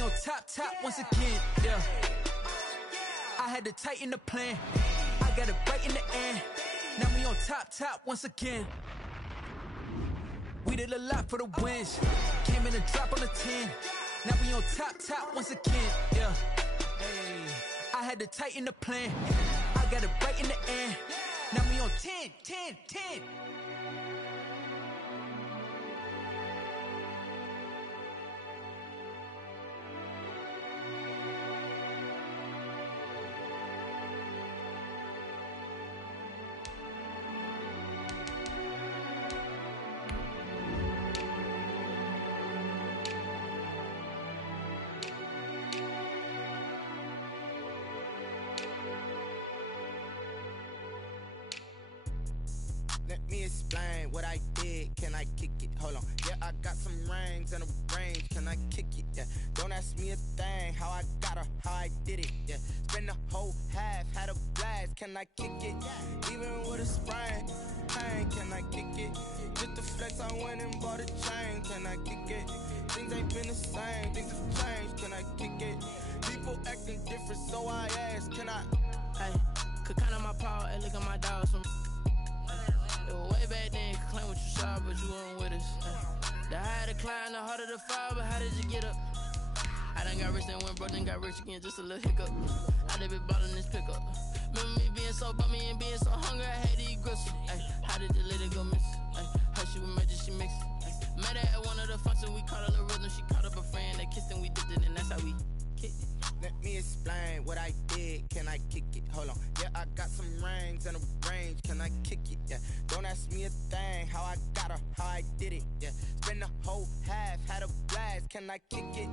we on top once again, yeah. I had to tighten the plan. I got it right in the end. Now we on top once again. We did a lot for the wins. Came in a drop on the 10. Now we on top once again, yeah. Hey, I had to tighten the plan. I got it right in the end. Now we on 10. Let me explain what I did. Can I kick it? Hold on. Yeah, I got some rings and a range. Can I kick it? Yeah. Don't ask me a thing. How I got her, how I did it. Yeah. Spend the whole half, had a blast. Can I kick it? Even with a sprain. Pain, can I kick it? Just the flex, I went and bought a chain. Can I kick it? Things ain't been the same. Things have changed. Can I kick it? People acting different, so I ask. Can I? Hey, could count on my power and look at my dogs from. Way back then, you could claim what you saw, but you weren't with us. The higher the climb, the harder the fall, but how did you get up? I done got rich and went broke, then got rich again, just a little hiccup. I done been ballin' this pickup. Remember me being so bummy and being so hungry, I had to eat gristle. How did the lady go miss? How she was magic, she mixed. Met her at one of the functions, we caught her the rhythm, she caught up a friend, they kissed and we dipped it, and that's how we kicked it. Let me explain what I did. Can I kick it? Hold on. Yeah, I got some rings and a range. Can I kick it? Yeah. Don't ask me a thing. How I got her, how I did it. Yeah. Spend the whole half, had a blast. Can I kick it?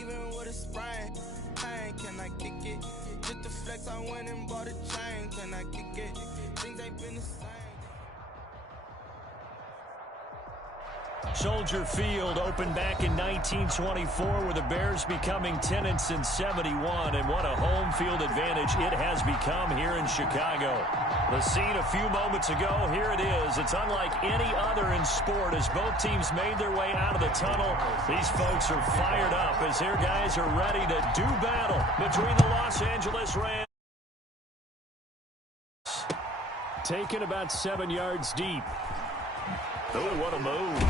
Even with a sprain. Pain, can I kick it? Just the flex, I went and bought a chain. Can I kick it? Things ain't been the same. Soldier Field opened back in 1924 with the Bears becoming 10-71, and what a home field advantage it has become here in Chicago. The scene a few moments ago, here it is. It's unlike any other in sport as both teams made their way out of the tunnel. These folks are fired up as their guys are ready to do battle between the Los Angeles Rams. Taken about 7 yards deep. Oh, what a move.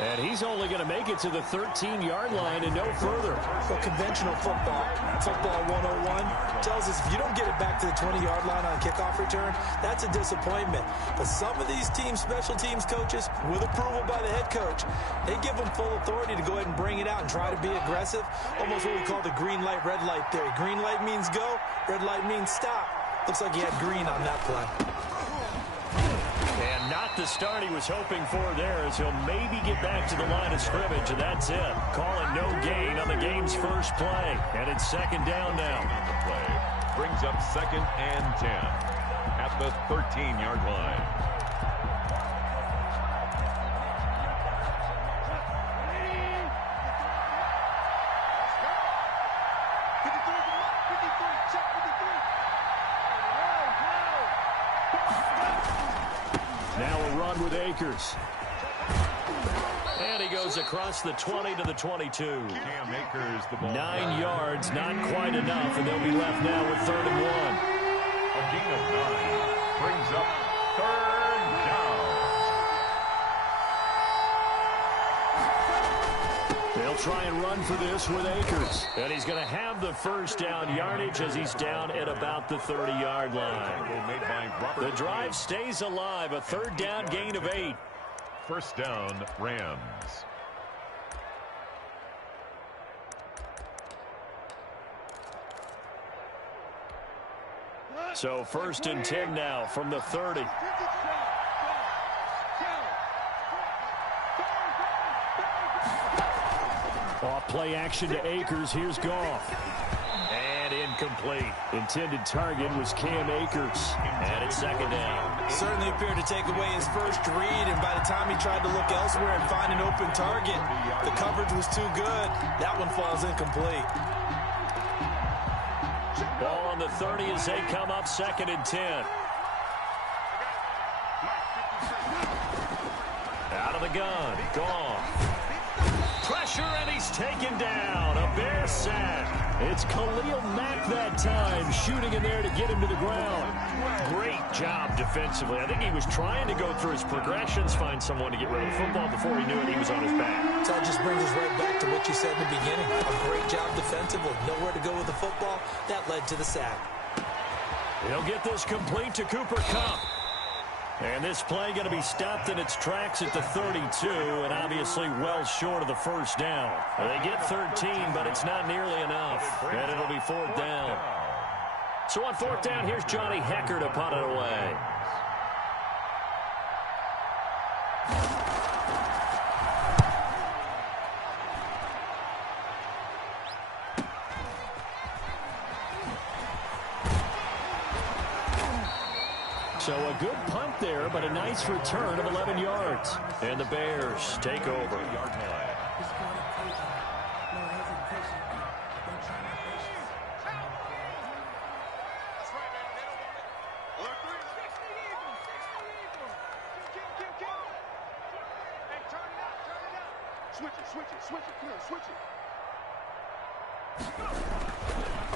And he's only going to make it to the 13-yard line and no further. So conventional football 101, tells us if you don't get it back to the 20-yard line on kickoff return, that's a disappointment. But some of these teams, special teams coaches, with approval by the head coach, they give them full authority to go ahead and bring it out and try to be aggressive. Almost what we call the green light, red light theory. Green light means go, red light means stop. Looks like he had green on that play. And not the start he was hoping for there as he'll maybe get back to the line of scrimmage, and that's it. Calling no gain on the game's first play. And it's second down now. The play brings up 2nd and 10 at the 13-yard line. Now a run with Akers. And he goes across the 20 to the 22. Cam Akers, the ball. 9 yards, not quite enough, and they'll be left now with 3rd and 1. A gain of 9 brings up 3rd down. They'll try and run for this with Akers. And he's going to have the first down yardage as he's down at about the 30-yard line. The drive stays alive, a 3rd down gain of 8. First down, Rams. So 1st and 10 now from the 30. Off play action to Akers. Here's Goff. And incomplete. Intended target was Cam Akers. And it's 2nd down. Certainly appeared to take away his first read, and by the time he tried to look elsewhere and find an open target, the coverage was too good. That one falls incomplete. Ball on the 30 as they come up 2nd and 10. Out of the gun. Goff. Pressure, and he's taken down. last sack. It's Khalil Mack that time, shooting in there to get him to the ground. Great job defensively. I think he was trying to go through his progressions, find someone to get rid of the football. Before he knew it, he was on his back. So that just brings us right back to what you said in the beginning. A great job defensively. Nowhere to go with the football. That led to the sack. He'll get this complete to Cooper Kupp. And this play going to be stopped in its tracks at the 32, and obviously well short of the first down. They get 13, but it's not nearly enough, and it'll be fourth down. So on fourth down, here's Johnny Hecker to punt it away. So a good punt there, but a nice return of 11 yards. And the Bears take over.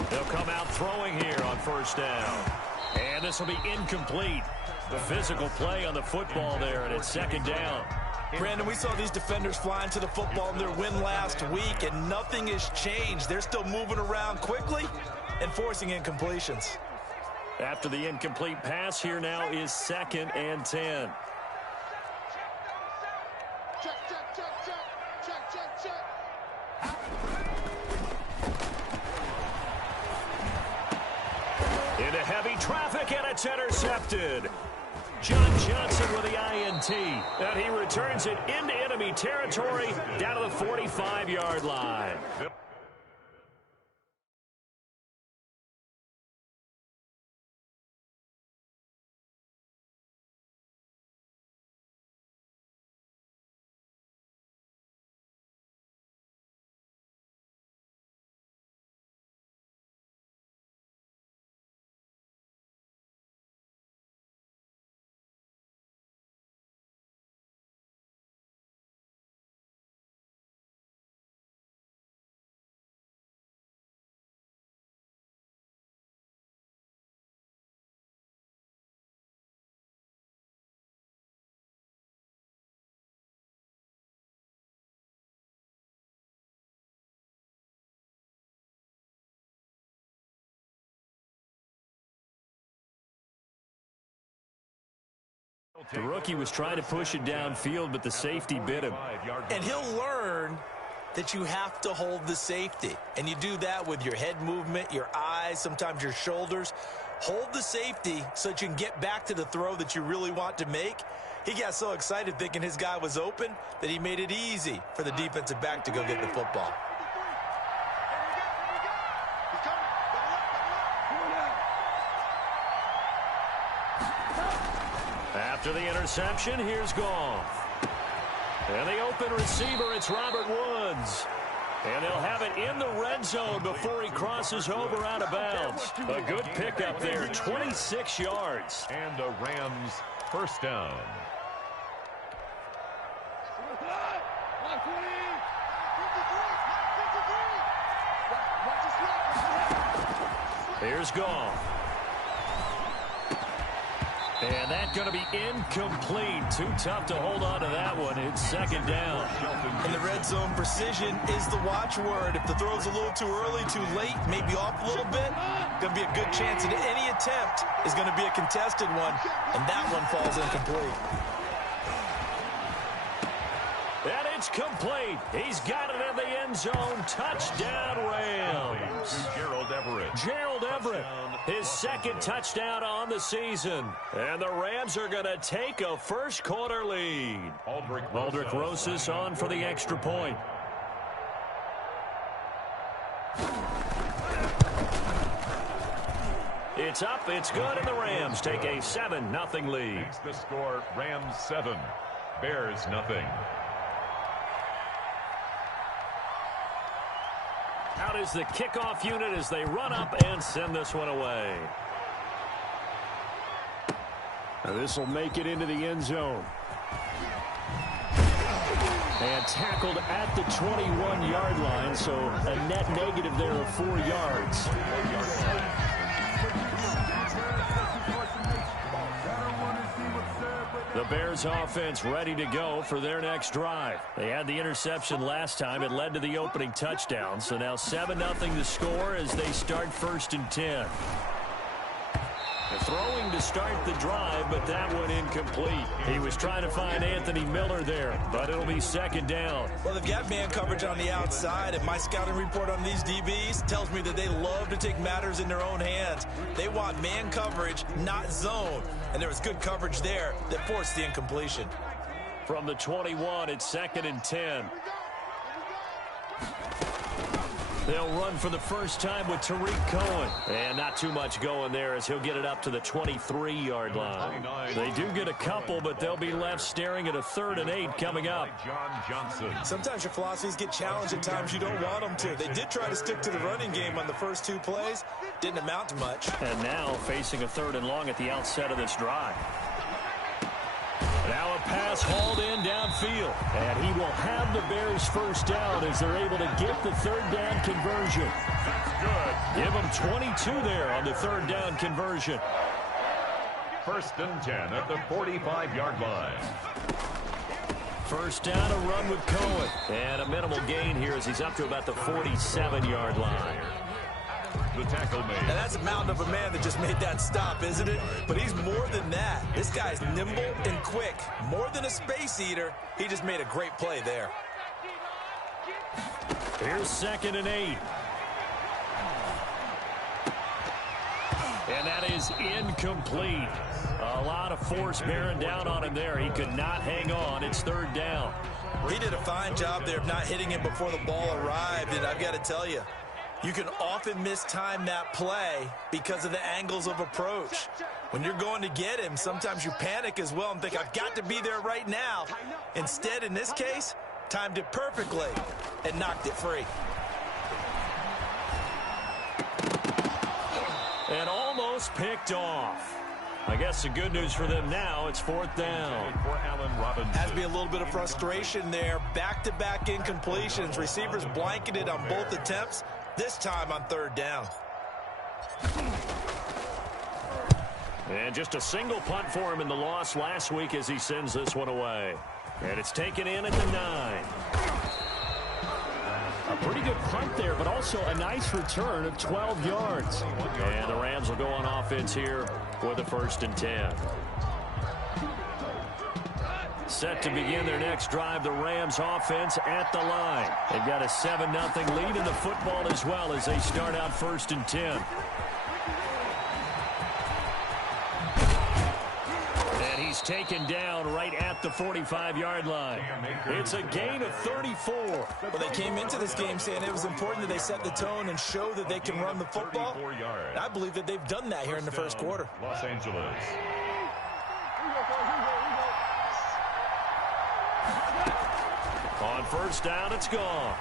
They'll come out throwing here on first down. And this will be incomplete. The physical play on the football there, and it's second down. Brandon, we saw these defenders flying to the football in their win last week, and nothing has changed. They're still moving around quickly and forcing incompletions. After the incomplete pass, here now is 2nd and 10. Into heavy traffic, and it's intercepted. John Johnson with the INT. And he returns it into enemy territory down to the 45-yard line. Yep. The rookie was trying to push it downfield, but the safety bit him. And he'll learn that you have to hold the safety. And you do that with your head movement, your eyes, sometimes your shoulders. Hold the safety so that you can get back to the throw that you really want to make. He got so excited thinking his guy was open that he made it easy for the defensive back to go get the football. After the interception, here's Goff. And the open receiver, it's Robert Woods. And they'll have it in the red zone before he crosses over out of bounds. A good pickup there, 26 yards. And a Rams first down. Here's Goff. And that's going to be incomplete. Too tough to hold on to that one. It's second down. In the red zone, precision is the watchword. If the throw's a little too early, too late, maybe off a little bit, going to be a good chance that any attempt is going to be a contested one, and that one falls incomplete. And it's complete. He's got it in the end zone. Touchdown, Rams. Gerald Everett. Gerald Everett, his second touchdown on the season. And the Rams are going to take a first-quarter lead. Aldrich Rosas on for the extra point. It's up, it's good, and the Rams take a 7-0 lead. Makes the score Rams 7, Bears nothing. Out is the kickoff unit as they run up and send this one away. Now this will make it into the end zone. And tackled at the 21-yard line, so a net negative there of 4 yards. The Bears offense ready to go for their next drive. They had the interception last time. It led to the opening touchdown. So now 7-0 the score as they start 1st and 10. Throwing to start the drive, but that one incomplete. He was trying to find Anthony Miller there, but it'll be 2nd down. Well, they've got man coverage on the outside, and my scouting report on these DBs tells me that they love to take matters in their own hands. They want man coverage, not zone, and there was good coverage there that forced the incompletion. From the 21, it's 2nd and 10. They'll run for the first time with Tariq Cohen. And not too much going there as he'll get it up to the 23-yard line. They do get a couple, but they'll be left staring at a 3rd and 8 coming up. Sometimes your philosophies get challenged at times you don't want them to. They did try to stick to the running game on the first 2 plays. Didn't amount to much. And now facing a 3rd and long at the outset of this drive. Now a pass hauled in downfield. And he will have the Bears first down as they're able to get the 3rd down conversion. That's good. Give them 22 there on the 3rd down conversion. 1st and 10 at the 45-yard line. First down, a run with Cohen. And a minimal gain here as he's up to about the 47-yard line. The tackle made. And that's a mountain of a man that just made that stop, isn't it? But he's more than that. This guy's nimble and quick. More than a space eater, he just made a great play there. Here's 2nd and 8. And that is incomplete. A lot of force bearing down on him there. He could not hang on. It's 3rd down. He did a fine job there of not hitting him before the ball arrived, and I've got to tell you, you can often mistime that play because of the angles of approach. When you're going to get him, sometimes you panic as well and think, I've got to be there right now. Instead, in this case, timed it perfectly and knocked it free. And almost picked off. I guess the good news for them now, it's 4th down. Has to be a little bit of frustration there. Back-to-back incompletions. Receivers blanketed on both attempts. This time on 3rd down. And just a single punt for him in the loss last week as he sends this one away. And it's taken in at the 9. A pretty good punt there, but also a nice return of 12 yards. And the Rams will go on offense here with a 1st and 10. Set to begin their next drive, the Rams offense at the line. They've got a 7-0 lead in the football as well as they start out 1st and 10. And he's taken down right at the 45-yard line. It's a gain of 34. Well, they came into this game saying it was important that they set the tone and show that they can run the football. And I believe that they've done that here in the 1st quarter. Los Angeles. On 1st down, it's gone.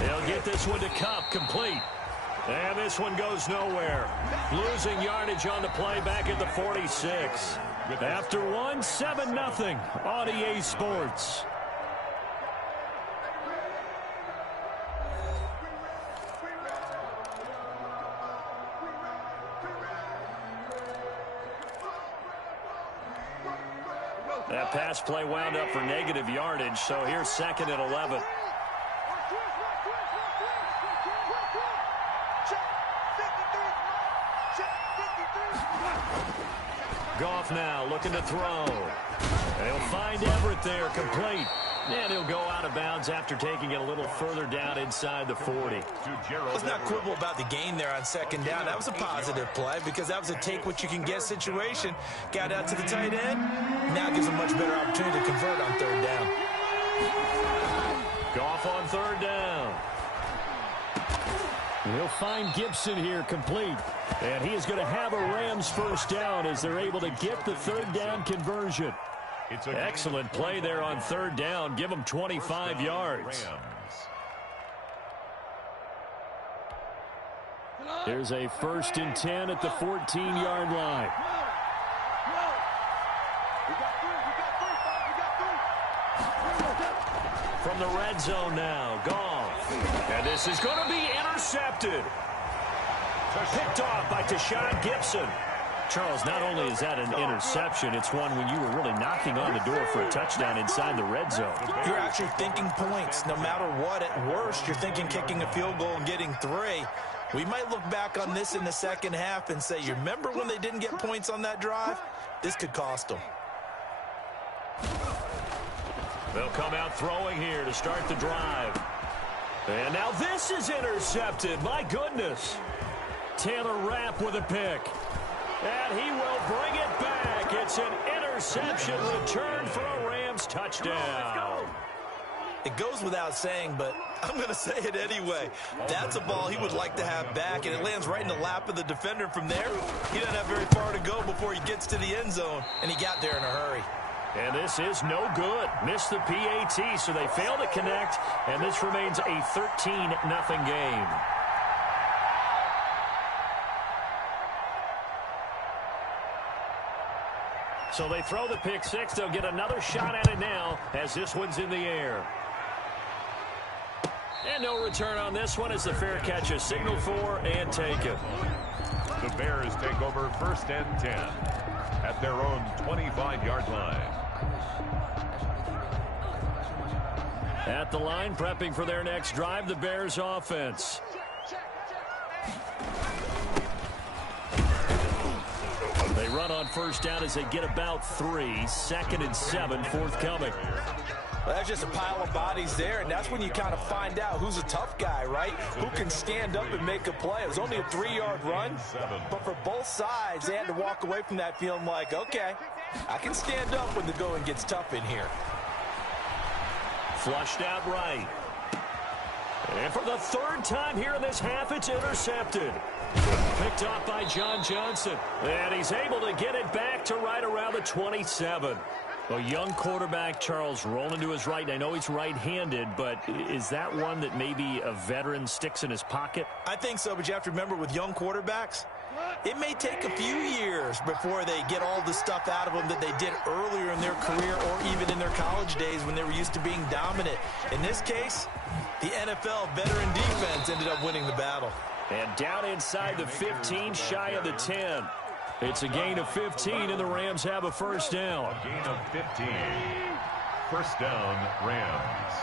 They'll get this one to Kupp, complete. And this one goes nowhere. Losing yardage on the play back at the 46. After one, 7-0 on EA Sports. That pass play wound up for negative yardage, so here's 2nd and 11. Goff now looking to throw. And he'll find Everett there, complete. And he'll go out of bounds after taking it a little further down inside the 40. Let's not quibble about the gain there on 2nd down. That was a positive play because that was a take-what-you-can-get situation. Got out to the tight end. Now gives him much better opportunity to convert on 3rd down. Goff on 3rd down. He'll find Gibson here, complete. And he is going to have a Rams first down as they're able to get the 3rd down conversion. Excellent play there on 3rd down. Give them 25 yards. There's a 1st and 10 at the 14-yard line. from the red zone now. Goff. And this is going to be intercepted. Picked off by Tashawn Gibson. Charles, not only is that an interception, it's one when you were really knocking on the door for a touchdown inside the red zone. You're actually thinking points. No matter what, at worst, you're thinking kicking a field goal and getting 3. We might look back on this in the second half and say, you remember when they didn't get points on that drive? This could cost them. They'll come out throwing here to start the drive. And now this is intercepted. My goodness. Taylor Rapp with a pick. And he will bring it back. It's an interception return for a Rams touchdown. It goes without saying, but I'm going to say it anyway. That's a ball he would like to have back, and it lands right in the lap of the defender from there. He doesn't have very far to go before he gets to the end zone, and he got there in a hurry. And this is no good. Missed the PAT, so they fail to connect, and this remains a 13-0 game. So they throw the pick six. They'll get another shot at it now as this one's in the air. And no return on this one as the fair catch is signaled for and taken. The Bears take over 1st and 10 at their own 25-yard line. At the line, prepping for their next drive, the Bears offense. They run on first down as they get about 3. 2nd and 7 forthcoming. Well, that's just a pile of bodies there, and that's when you kind of find out who's a tough guy, right? Who can stand up and make a play. It was only a 3-yard run, but for both sides, they had to walk away from that feeling like, okay, I can stand up when the going gets tough in here. Flushed out right. And for the 3rd time here in this half, it's intercepted. Picked off by John Johnson. And he's able to get it back to right around the 27. A young quarterback, Charles, rolling to his right. I know he's right-handed, but is that one that maybe a veteran sticks in his pocket? I think so, but you have to remember with young quarterbacks, it may take a few years before they get all the stuff out of them that they did earlier in their career or even in their college days when they were used to being dominant. In this case, the NFL veteran defense ended up winning the battle. And down inside the 15, shy of the 10. It's a gain of 15, and the Rams have a first down. A gain of 15. First down, Rams.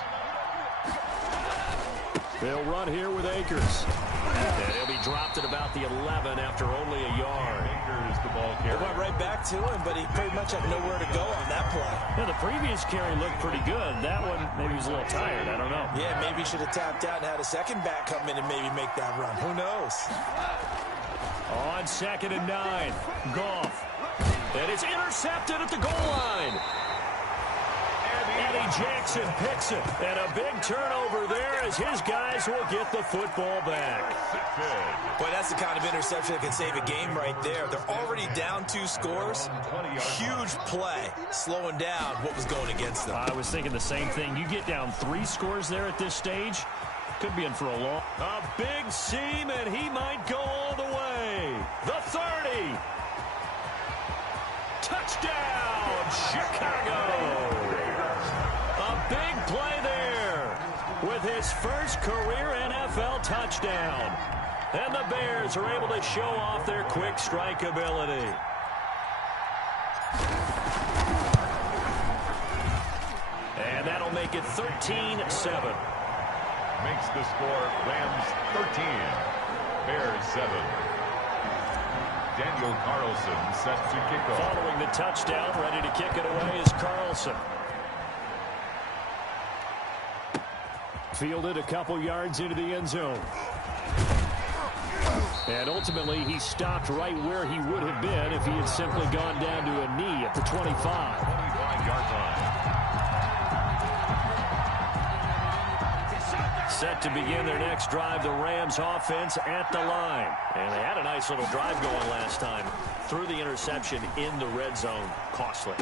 They'll run here with Akers. And he'll be dropped at about the 11 after only a yard. Akers, the ball carrier. It went right back to him, but he pretty much had nowhere to go on that play. Yeah, the previous carry looked pretty good. That one, maybe he was a little tired. I don't know. Yeah, maybe he should have tapped out and had a second back come in and maybe make that run. Who knows? On 2nd and 9, Goff. And it's intercepted at the goal line. Eddie Jackson picks it. And a big turnover there as his guys will get the football back. Boy, that's the kind of interception that can save a game right there. They're already down 2 scores. Huge play, slowing down what was going against them. I was thinking the same thing. You get down 3 scores there at this stage, could be in for a long. A big seam, and he might go all the way. The 30. Touchdown, Chicago. A big play there with his first career NFL touchdown. And the Bears are able to show off their quick strike ability. And that'll make it 13-7. Makes the score Rams 13, Bears 7. Daniel Carlson set to kick off. Following the touchdown, ready to kick it away is Carlson. Fielded a couple yards into the end zone. And ultimately, he stopped right where he would have been if he had simply gone down to a knee at the 25. 25-yard line. Set to begin their next drive, the Rams offense at the line. And they had a nice little drive going last time. Threw the interception in the red zone. Costly.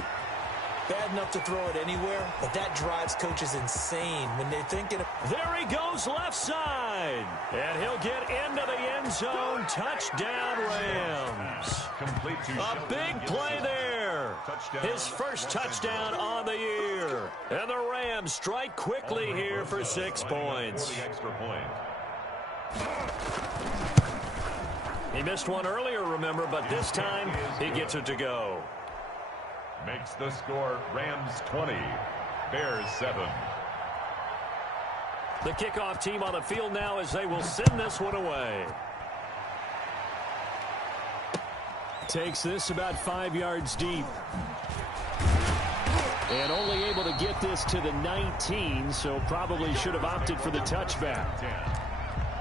Bad enough to throw it anywhere, but that drives coaches insane when they're thinking. There he goes left side. And he'll get into the end zone. Touchdown, Rams. Complete to A big play there. His first touchdown on the year. And the Rams strike quickly here for 6 points. He missed one earlier, remember, but this time he gets it to go. Makes the score Rams 20, Bears 7. The kickoff team on the field now as they will send this one away. Takes this about 5 yards deep. And only able to get this to the 19, so probably should have opted for the touchback.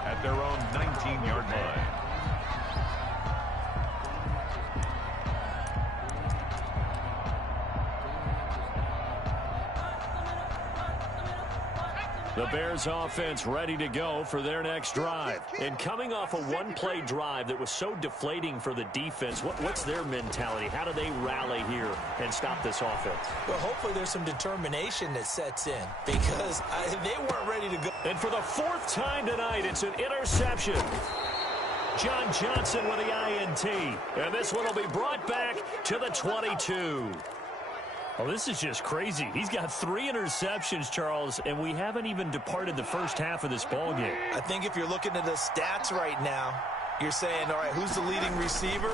At their own 19-yard line. The Bears offense ready to go for their next drive. And coming off a one-play drive that was so deflating for the defense, what's their mentality? How do they rally here and stop this offense? Well, hopefully there's some determination that sets in because they weren't ready to go. And for the 4th time tonight, it's an interception. John Johnson with the INT. And this one will be brought back to the 22. Oh, this is just crazy. He's got 3 interceptions, Charles, and we haven't even departed the first half of this ballgame. I think if you're looking at the stats right now, you're saying, all right, who's the leading receiver?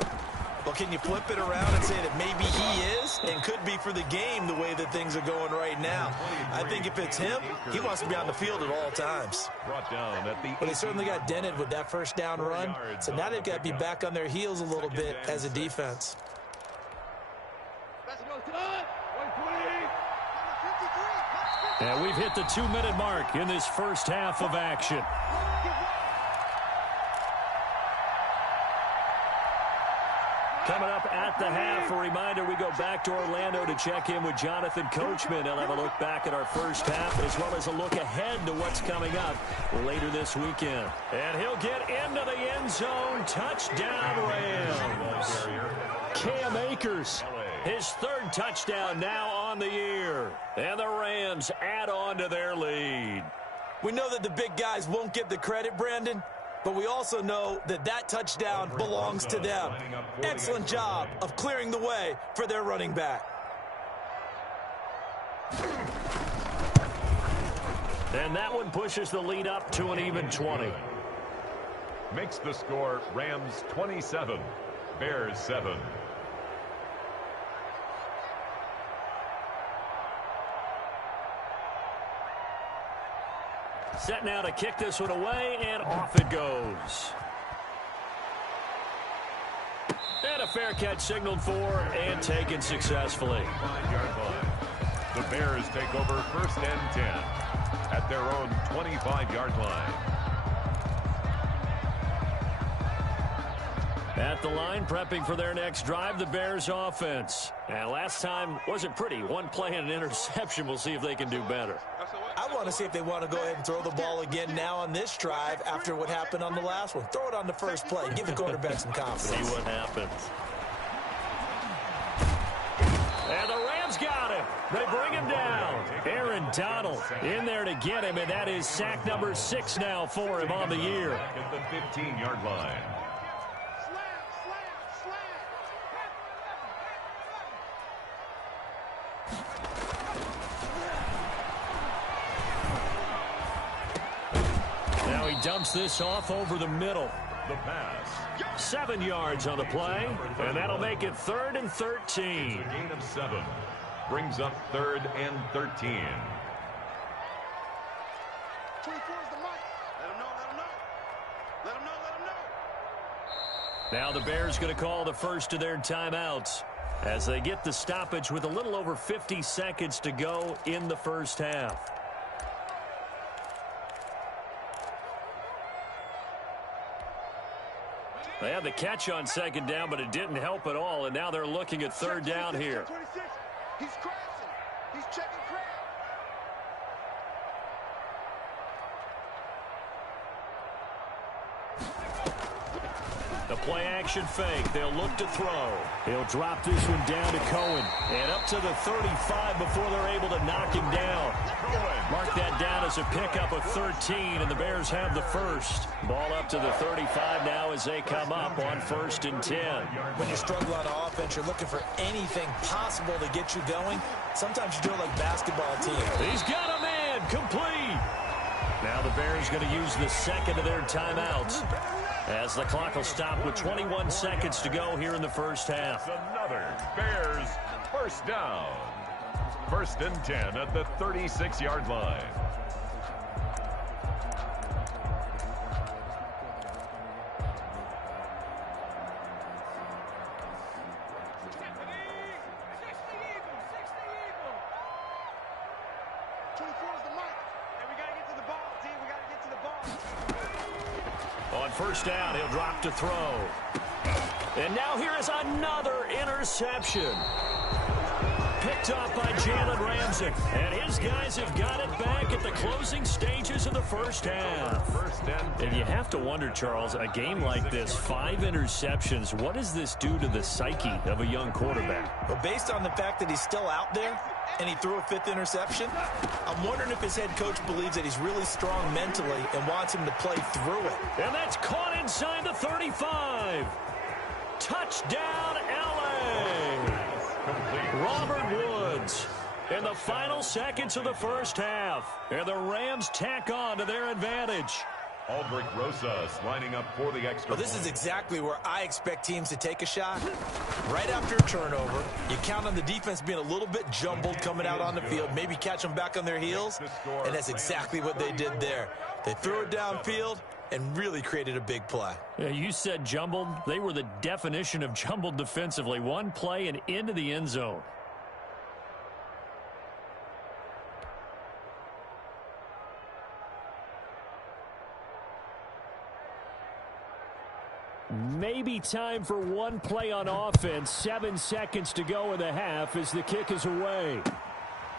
Well, can you flip it around and say that maybe he is and could be for the game the way that things are going right now? I think if it's him, he wants to be on the field at all times. But they certainly got dented with that first down run, so now they've got to be back on their heels a little bit as a defense. And we've hit the 2-minute mark in this first half of action. Coming up at the half, a reminder, we go back to Orlando to check in with Jonathan Coachman. He'll have a look back at our first half as well as a look ahead to what's coming up later this weekend. And he'll get into the end zone. Touchdown, Rams. Cam Akers, his 3rd touchdown now on the year. And the Rams add on to their lead. We know that the big guys won't get the credit, Brandon, but we also know that that touchdown belongs to them. Excellent job of clearing the way for their running back. And that one pushes the lead up to an even 20. Makes the score Rams 27, Bears 7. Set now to kick this one away, and off it goes. And a fair catch signaled for and taken successfully. 5-yard line. The Bears take over 1st and 10 at their own 25-yard line. At the line, prepping for their next drive, the Bears offense. And last time wasn't pretty. One play and an interception. We'll see if they can do better. I want to see if they want to go ahead and throw the ball again now on this drive after what happened on the last one. Throw it on the first play. Give the quarterback some confidence. See what happens. And the Rams got him. They bring him down. Aaron Donald in there to get him, and that is sack number 6 now for him on the year. At the 15-yard line. Now he dumps this off over the middle. The pass. 7 yards on the play, and that'll make it 3rd and 13. Gain of 7. Brings up 3rd and 13. 24 is the mic. Let him know, let him know. Let him know, let him know. Now the Bears going to call the first of their timeouts as they get the stoppage with a little over 50 seconds to go in the first half. They had the catch on 2nd down, but it didn't help at all, and now they're looking at 3rd down here. 26. He's crashing. He's checking crash. The play-action fake. They'll look to throw. He'll drop this one down to Cohen. And up to the 35 before they're able to knock him down. Mark that down as a pickup of 13, and the Bears have the first. Ball up to the 35 now as they come up on 1st and 10. When you struggle on offense, you're looking for anything possible to get you going. Sometimes you do it like basketball team. He's got a man. Complete. Now the Bears going to use the second of their timeouts, as the clock will stop with 21 seconds to go here in the first half. Another Bears first down. 1st and 10 at the 36-yard line. On 1st down, he'll drop to throw. And now here is another interception. Picked off by Jalen Ramsey. And his guys have got it back at the closing stages of the first half. And you have to wonder, Charles, a game like this, 5 interceptions, what does this do to the psyche of a young quarterback? Well, based on the fact that he's still out there and he threw a 5th interception, I'm wondering if his head coach believes that he's really strong mentally and wants him to play through it. And that's caught inside the 35. Touchdown, L.A. Robert Woods in the final seconds of the first half. And the Rams tack on to their advantage. Aldrich Rosas lining up for the extra Well, this point. is exactly where I expect teams to take a shot. Right after a turnover, you count on the defense being a little bit jumbled coming out on the field, maybe catch them back on their heels, and that's exactly what they did there. They threw it downfield and really created a big play. Yeah, you said jumbled. They were the definition of jumbled defensively. One play and into the end zone. Maybe time for one play on offense. 7 seconds to go in the half as the kick is away.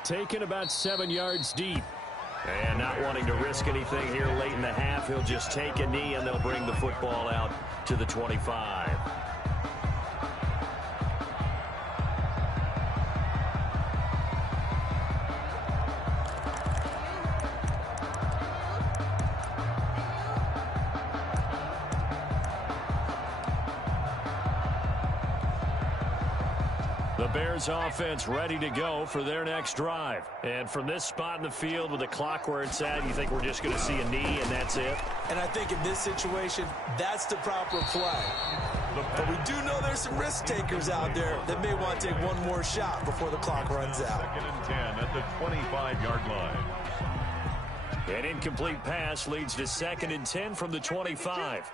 Taken about 7 yards deep. And not wanting to risk anything here late in the half, he'll just take a knee and they'll bring the football out to the 25. The Bears offense ready to go for their next drive. And from this spot in the field with the clock where it's at, you think we're just going to see a knee and that's it? And I think in this situation, that's the proper play. But we do know there's some risk takers out there that may want to take one more shot before the clock runs out. 2nd and 10 at the 25-yard line. An incomplete pass leads to 2nd and 10 from the 25.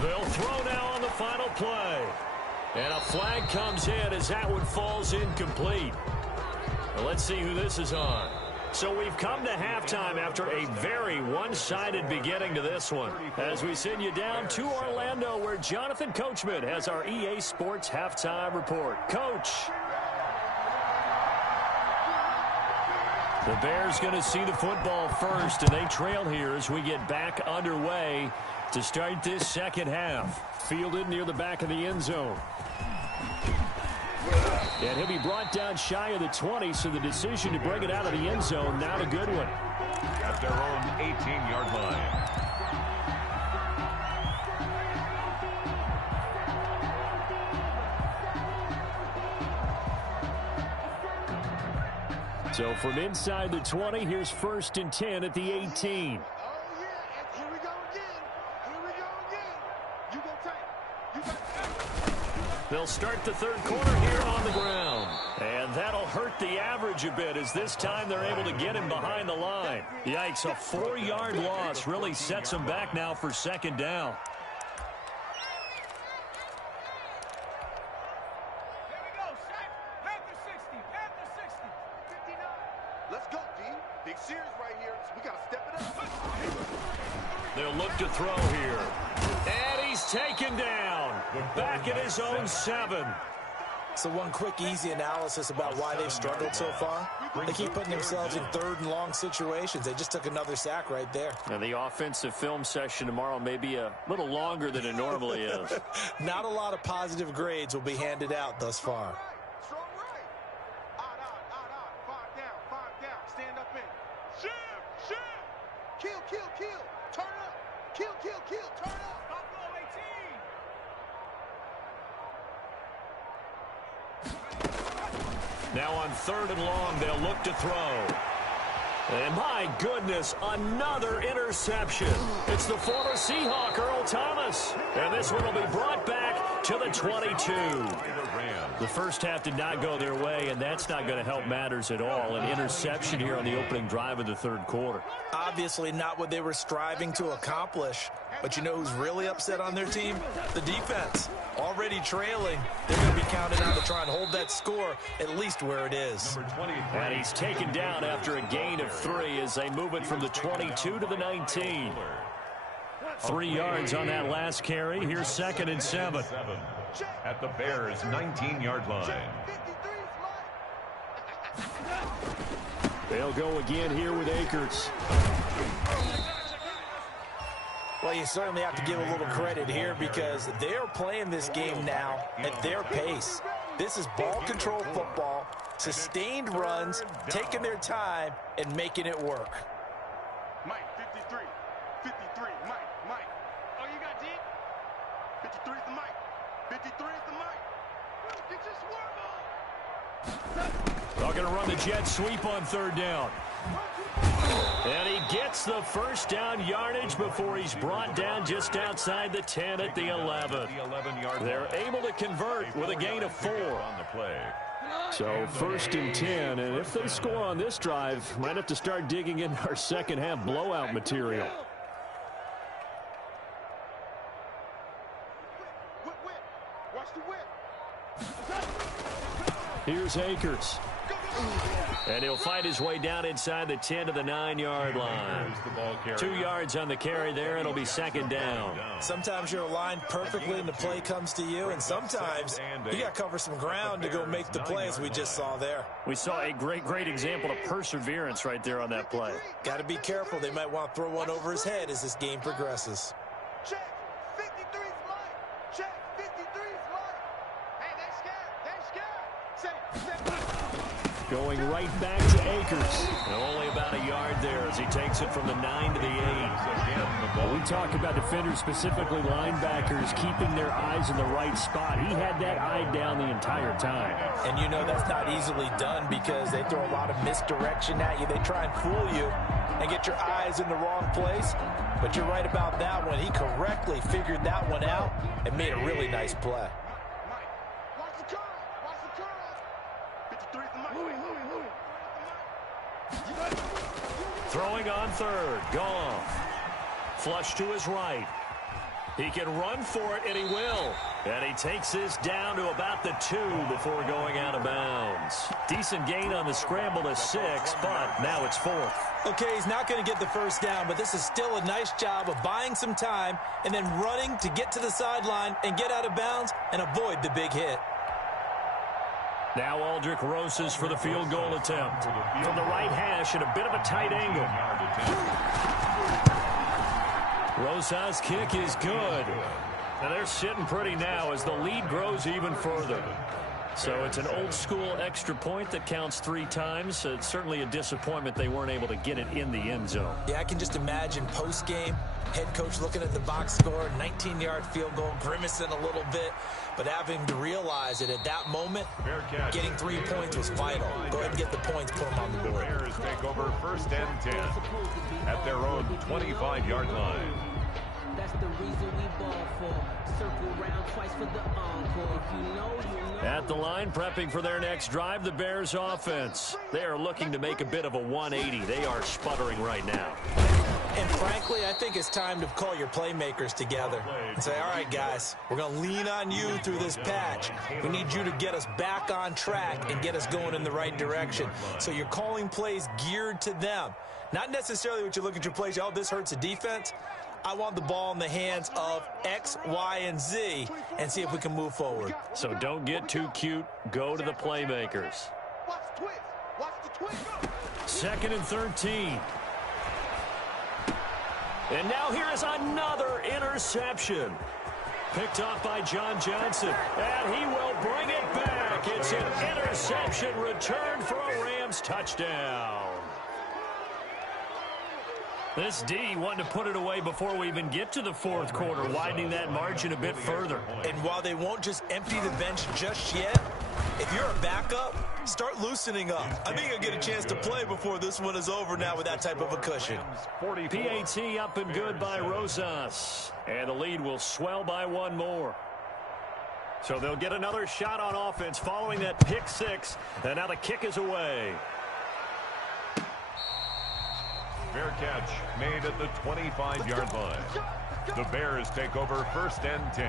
They'll throw now on the final play. And a flag comes in as that one falls incomplete. Well, let's see who this is on. So we've come to halftime after a very one-sided beginning to this one. As we send you down to Orlando, where Jonathan Coachman has our EA Sports halftime report. Coach. The Bears going to see the football first, and they trail here as we get back underway to start this second half. Fielded near the back of the end zone. And he'll be brought down shy of the 20, so the decision to bring it out of the end zone, not a good one. At their own 18-yard line. So from inside the 20, here's 1st and 10 at the 18. They'll start the third quarter here on the ground. And that'll hurt the average a bit as this time they're able to get him behind the line. Yikes, a 4-yard loss really sets them back now for 2nd down. Let's go, D. Big series right here. We got to step it up. They'll look to throw here. And he's taken down. Back at his own 7. So one quick, easy analysis about why they've struggled so far. They keep putting themselves in third and long situations. They just took another sack right there. Now, the offensive film session tomorrow may be a little longer than it normally is. Not a lot of positive grades will be handed out thus far. Strong right. Odd. 5 down. Stand up in. Shim. Kill. Turn up. Kill. Turn up. Buffalo 18. Now on 3rd and long, they'll look to throw. And my goodness, another interception. It's the former Seahawk, Earl Thomas. And this one will be brought back to the 22. The first half did not go their way, and that's not going to help matters at all. An interception here on the opening drive of the 3rd quarter. Obviously not what they were striving to accomplish. But you know who's really upset on their team? The defense. Already trailing. They're going to be counted on to try and hold that score at least where it is. And he's taken down after a gain of 3 as they move it from the 22 to the 19. 3 yards on that last carry. Here's 2nd and 7. At the Bears' 19-yard line. They'll go again here with Akers. Well, you certainly have to give a little credit here because they're playing this game now at their pace. This is ball control football, sustained runs, taking their time, and making it work. Mike, 53. Mike. Oh, you got deep? 53 is the Mike. 53 is the Mike. Get your swarm on. They're going to run the jet sweep on 3rd down. And he gets the first down yardage before he's brought down just outside the 10 at the 11. They're able to convert with a gain of 4 on the play. So 1st and 10, and if they score on this drive, might have to start digging in our second half blowout material. Whip. Watch the whip. Here's Akers. And he'll fight his way down inside the 10 to the 9-yard line. 2 yards on the carry there. It'll be 2nd down. Sometimes you're aligned perfectly and the play comes to you, and sometimes you got to cover some ground to go make the play, as we just saw there. We saw a great example of perseverance right there on that play. Got to be careful. They might want to throw one over his head as this game progresses. Check. 53's Mike. Check. 53's Mike. Hey, they scared. Set it. Going right back to Akers. And only about a yard there as he takes it from the 9 to the 8. When we talk about defenders, specifically linebackers, keeping their eyes in the right spot. He had that eye down the entire time. And you know that's not easily done because they throw a lot of misdirection at you. They try and fool you and get your eyes in the wrong place. But you're right about that one. He correctly figured that one out and made a really nice play. Throwing on 3rd. Goff. Flush to his right. He can run for it, and he will. And he takes this down to about the 2 before going out of bounds. Decent gain on the scramble to 6, but now it's 4th. Okay, he's not going to get the first down, but this is still a nice job of buying some time and then running to get to the sideline and get out of bounds and avoid the big hit. Now Aldrich Rosas for the field goal attempt. From the right hash at a bit of a tight angle. Rosas' kick is good. Now they're sitting pretty now as the lead grows even further. So it's an old-school extra point that counts 3 times. It's certainly a disappointment they weren't able to get it in the end zone. Yeah, I can just imagine post-game, head coach looking at the box score, 19-yard field goal, grimacing a little bit, but having to realize that at that moment, getting 3 points was vital. Go ahead and get the points, put them on the The board. Bears take over 1st and 10 at their own 25-yard line. That's the reason we ball for. Circle round twice for the encore. If you know, you know. At the line, prepping for their next drive, the Bears offense. They are looking to make a bit of a 180. They are sputtering right now. And frankly, I think it's time to call your playmakers together and say, all right, guys, we're going to lean on you through this patch. We need you to get us back on track and get us going in the right direction. So you're calling plays geared to them. Not necessarily what you look at your plays, oh, this hurts the defense. I want the ball in the hands of X, Y, and Z and see if we can move forward. So don't get too cute. Go to the playmakers. Watch the twist. Watch the twist. 2nd and 13. And now here is another interception. Picked off by John Johnson. And he will bring it back. It's an interception returned for a Rams touchdown. This D wanting to put it away before we even get to the fourth quarter, widening that margin a bit further. And while they won't just empty the bench just yet, if you're a backup, start loosening up. I think you'll get a chance to play before this one is over now with that type of a cushion. PAT up and good by Rosas. And the lead will swell by one more. So they'll get another shot on offense following that pick six. And now the kick is away. Fair catch made at the 25-yard line. The Bears take over 1st and 10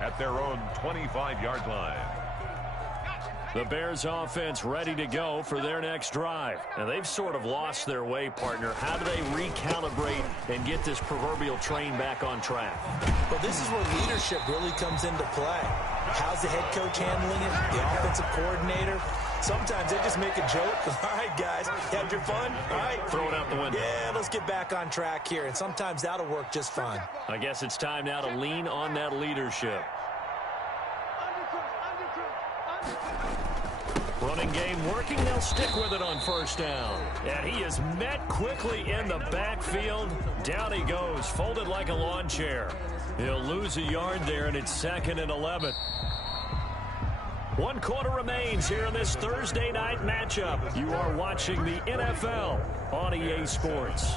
at their own 25-yard line. The Bears offense ready to go for their next drive. And they've sort of lost their way, partner. How do they recalibrate and get this proverbial train back on track? Well, this is where leadership really comes into play. How's the head coach handling it? The offensive coordinator? Sometimes they just make a joke. All right, guys, you had your fun? All right. Throw it out the window. Yeah, let's get back on track here. And sometimes that'll work just fine. I guess it's time now to lean on that leadership. Running game working. They'll stick with it on 1st down. And he is met quickly in the backfield. Down he goes, folded like a lawn chair. He'll lose a yard there, and it's 2nd and 11. 1 quarter remains here in this Thursday night matchup. You are watching the NFL on EA Sports.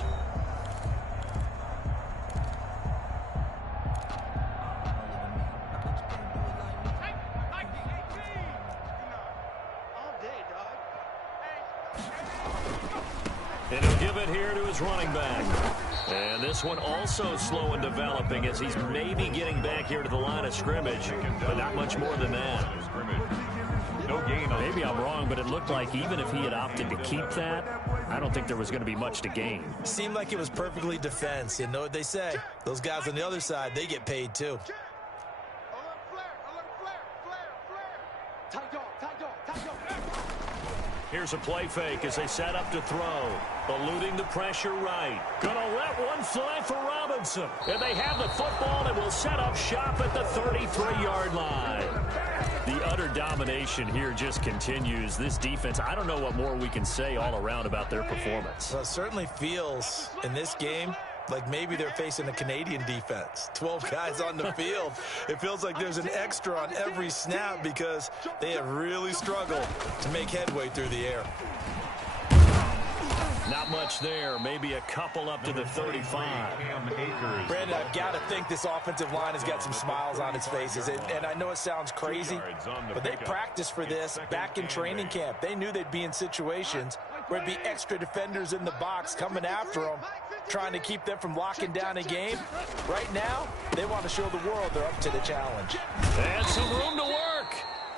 And he'll give it here to his running back. And this one also slow in developing as he's maybe getting back here to the line of scrimmage, but not much more than that. No gain. Maybe I'm wrong, but it looked like even if he had opted to keep that, I don't think there was going to be much to gain. Seemed like it was perfectly defense. You know what they say. Those guys on the other side, they get paid too. Here's a play fake as they set up to throw. Eluding the pressure right. Gonna let one fly for Robinson. And they have the football and will set up shop at the 33-yard line. The utter domination here just continues. This defense, I don't know what more we can say all around about their performance. Well, it certainly feels in this game like maybe they're facing a Canadian defense. 12 guys on the field. It feels like there's an extra on every snap because they have really struggled to make headway through the air. Not much there. Maybe a couple up to the 35. Brandon, I've got to think this offensive line has got some smiles on its faces. And I know it sounds crazy, but they practiced for this back in training camp. They knew they'd be in situations where there'd be extra defenders in the box coming after them, trying to keep them from locking down a game. Right now, they want to show the world they're up to the challenge. And some room to work.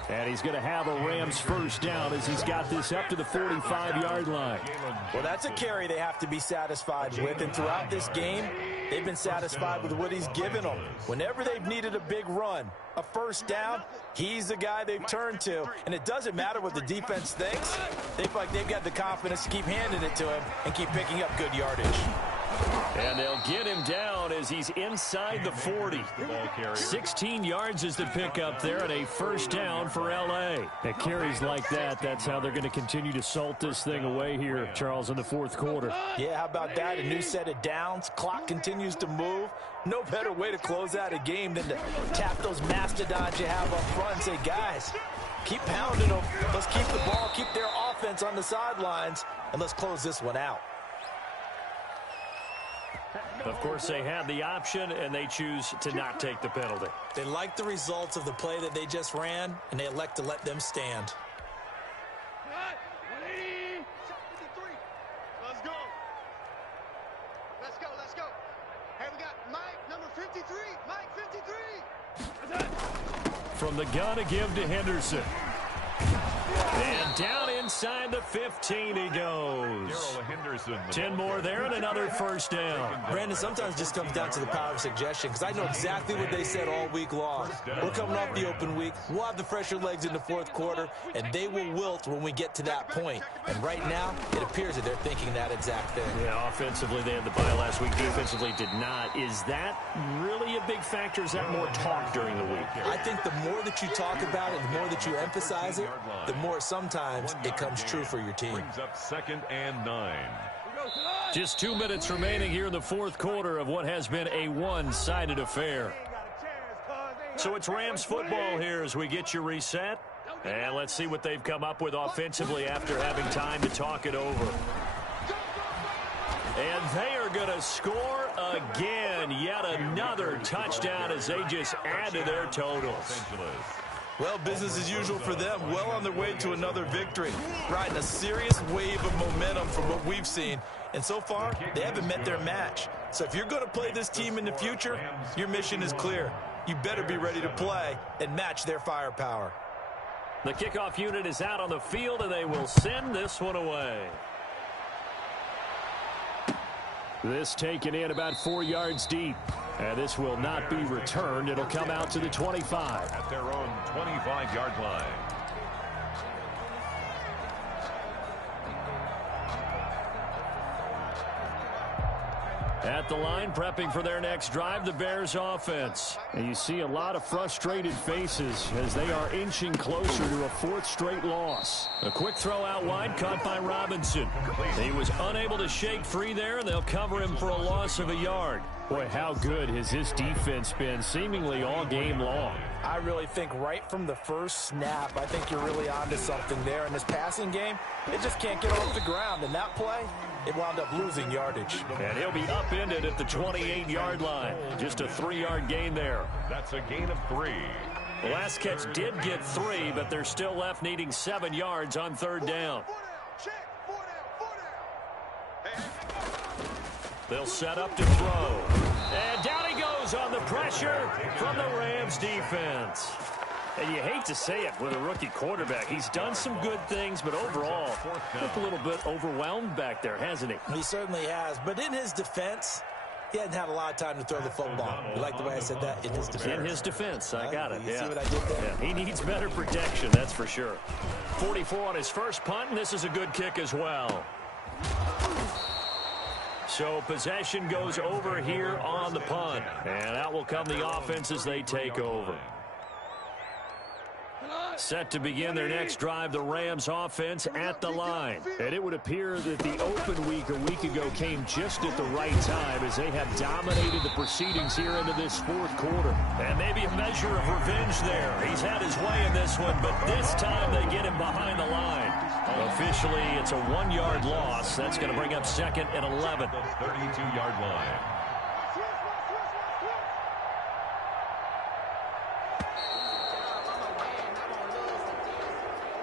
And he's going to have a Rams 1st down as he's got this up to the 45-yard line. Well, that's a carry they have to be satisfied with. And throughout this game, they've been satisfied with what he's given them. Whenever they've needed a big run, a 1st down, he's the guy they've turned to. And it doesn't matter what the defense thinks. They feel like they've got the confidence to keep handing it to him and keep picking up good yardage. And they'll get him down as he's inside the 40. 16 yards is the pickup there and a 1st down for L.A. At carries like that, that's how they're going to continue to salt this thing away here, Charles, in the 4th quarter. Yeah, how about that? A new set of downs. Clock continues to move. No better way to close out a game than to tap those mastodons you have up front and say, guys, keep pounding them. Let's keep the ball, keep their offense on the sidelines, and let's close this one out. Of course, they have the option, and they choose to not take the penalty. They like the results of the play that they just ran, and they elect to let them stand. Let's go. Let's go, let's go. Hey, we got Mike, number 53. Mike, 53. From the gun to give to Henderson. And down inside the 15 he goes. 10 more there and another first down. Brandon, sometimes it just comes down to the power of suggestion, because I know exactly what they said all week long. We're coming off the open week. We'll have the fresher legs in the fourth quarter, and they will wilt when we get to that point. And right now, it appears that they're thinking that exact thing. Yeah, offensively, they had the bye last week. Defensively, did not. Is that really a big factor? Is that more talk during the week? I think the more that you talk about it, the more that you emphasize it, the more sometimes it comes true for your team. Brings up 2nd and 9. Just 2 minutes remaining here in the fourth quarter of what has been a one-sided affair. So it's Rams football here as we get you reset. And let's see what they've come up with offensively after having time to talk it over. And they are going to score again. Yet another touchdown as they just add to their totals. Well, business as usual for them. Well on their way to another victory. Riding a serious wave of momentum from what we've seen. And so far, they haven't met their match. So if you're going to play this team in the future, your mission is clear. You better be ready to play and match their firepower. The kickoff unit is out on the field, and they will send this one away. This taken in about 4 yards deep. And this will not be returned. It'll come out to the 25. At their own 25-yard line. At the line, prepping for their next drive, the Bears offense. And you see a lot of frustrated faces as they are inching closer to a 4th straight loss. A quick throw out wide, caught by Robinson. He was unable to shake free there, and they'll cover him for a loss of a yard. Boy, how good has this defense been seemingly all game long? I really think right from the first snap, I think you're really onto something there. In this passing game, it just can't get off the ground. And that play, it wound up losing yardage. And he'll be upended at the 28-yard line. Just a 3-yard gain there. That's a gain of 3. The last catch did get 3, but they're still left needing 7 yards on 3rd down. They'll set up to throw. And down he goes on the pressure from the Rams defense. And you hate to say it with a rookie quarterback. He's done some good things, but overall, looked a little bit overwhelmed back there, hasn't he? He certainly has. But in his defense, he hadn't had a lot of time to throw the football. You like the way I said that? In his defense. In his defense. I got it. You see what I did there? Yeah, he needs better protection, that's for sure. 44 on his first punt, and this is a good kick as well. So possession goes over here on the punt. And out will come the offense as they take over. Set to begin their next drive, the Rams offense at the line. And it would appear that the open week a week ago came just at the right time as they have dominated the proceedings here into this 4th quarter. And maybe a measure of revenge there. He's had his way in this one, but this time they get him behind the line. Officially, it's a 1-yard loss. That's going to bring up 2nd and 11. The 32-yard line.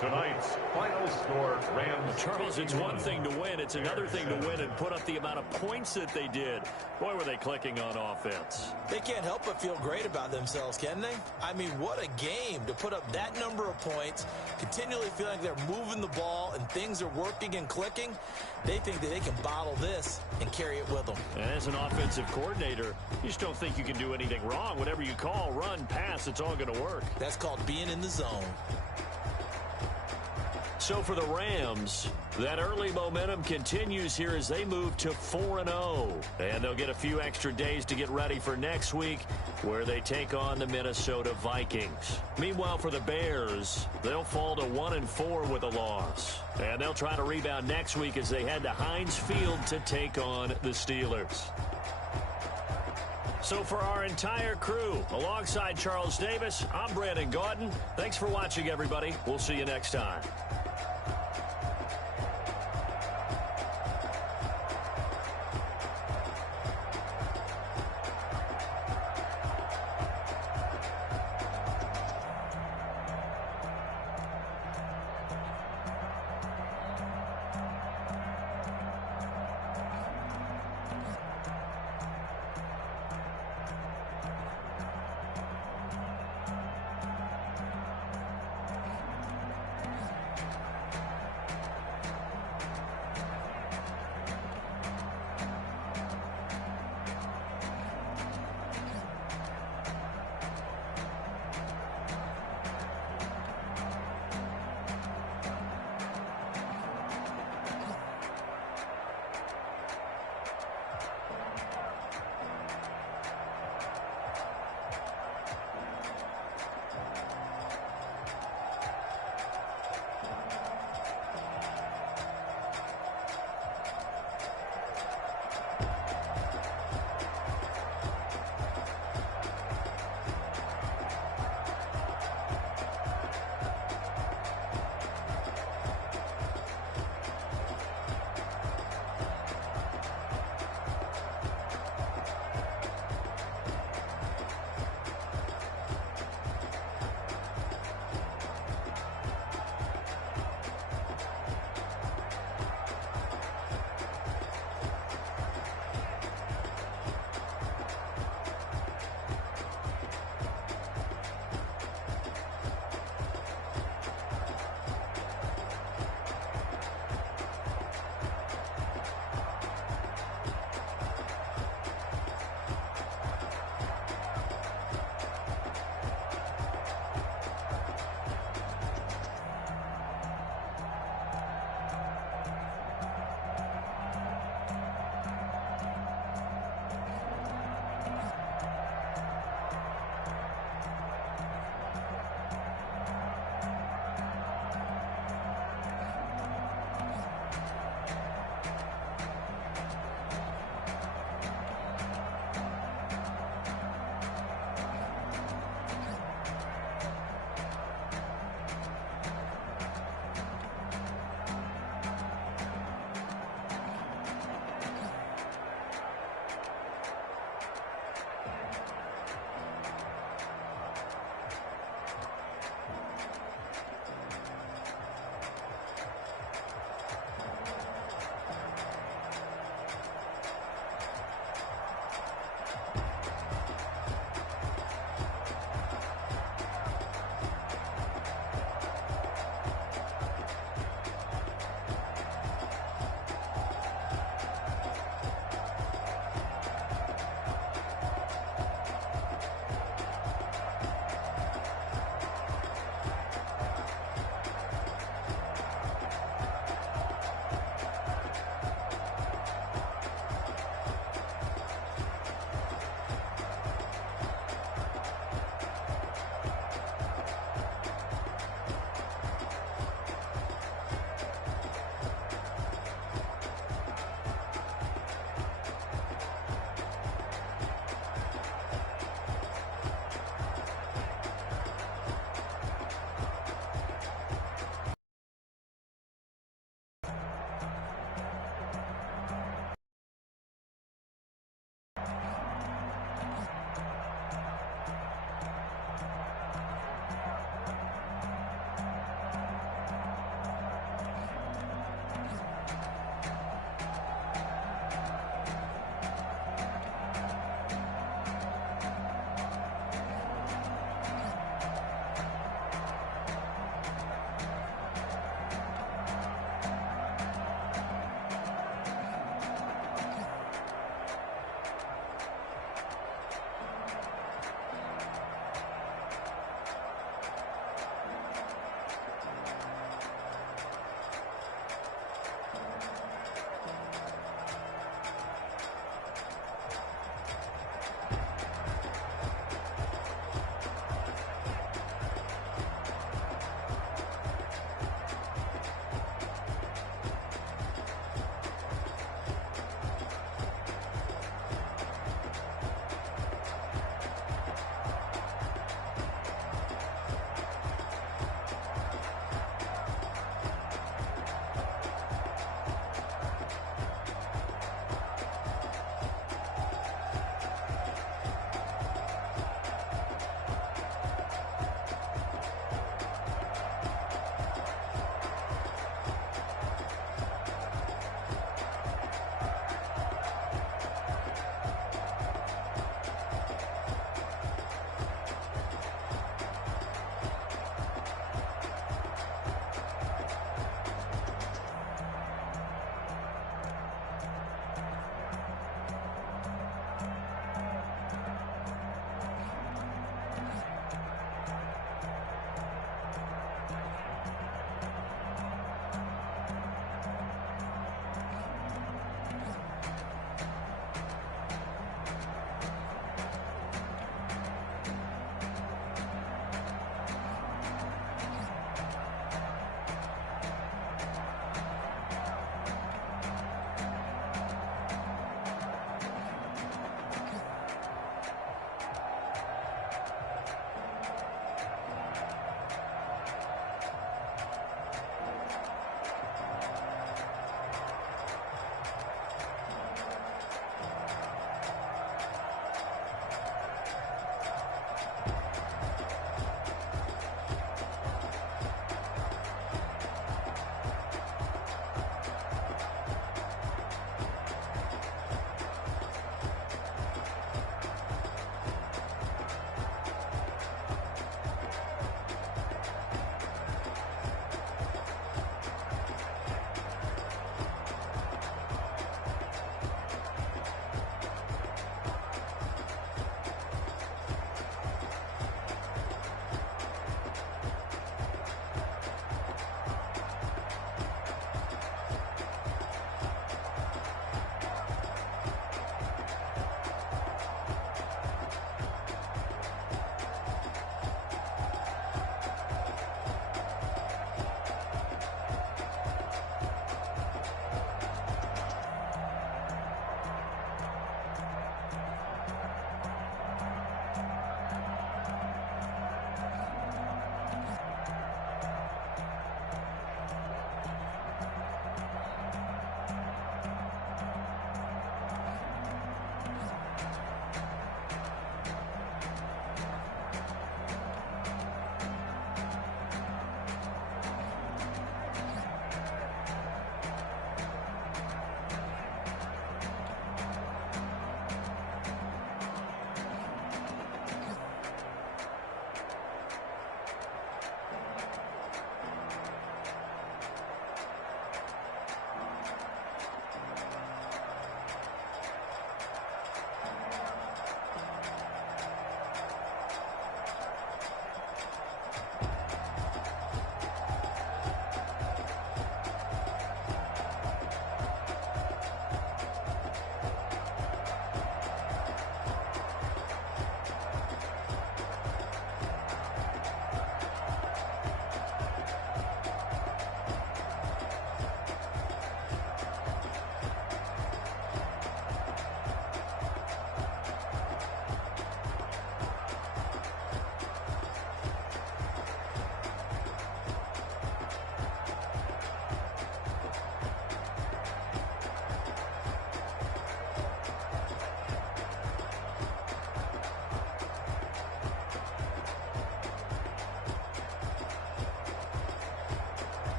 Tonight's final score, Rams. Charles, it's one thing to win. It's another thing to win and put up the amount of points that they did. Boy, were they clicking on offense. They can't help but feel great about themselves, can they? I mean, what a game to put up that number of points, continually feeling like they're moving the ball and things are working and clicking. They think that they can bottle this and carry it with them. And as an offensive coordinator, you just don't think you can do anything wrong. Whatever you call, run, pass, it's all going to work. That's called being in the zone. So for the Rams, that early momentum continues here as they move to 4-0. And they'll get a few extra days to get ready for next week where they take on the Minnesota Vikings. Meanwhile, for the Bears, they'll fall to 1-4 with a loss. And they'll try to rebound next week as they head to Heinz Field to take on the Steelers. So for our entire crew, alongside Charles Davis, I'm Brandon Gaudin. Thanks for watching, everybody. We'll see you next time.